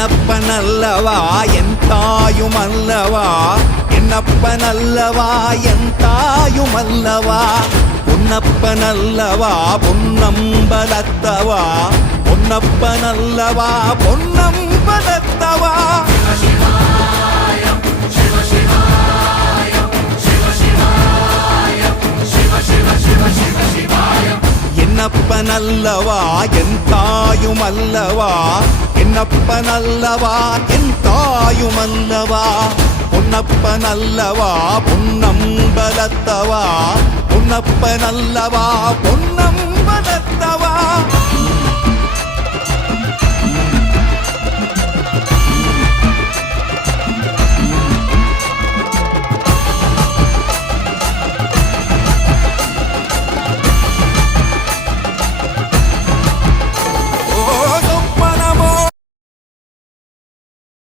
என்னப்பனல்லவா என் தாயுமல்லவா, என்னப்பனல்லவா என் தாயுமல்லவா, பொன்னப்பனல்லவா பொன்னம்பலத்தவா, பொன்னப்பனல்லவா பொன்னம்பலத்தவா. என்னப்பனல்லவா என் தாயுமல்லவா, என்னப்பனல்லவா என் தாயுமல்லவா, பொன்னப்பனல்லவா பொன்னம்பலத்தவா, பொன்னப்பனல்லவா பொன்னம்பலத்தவா.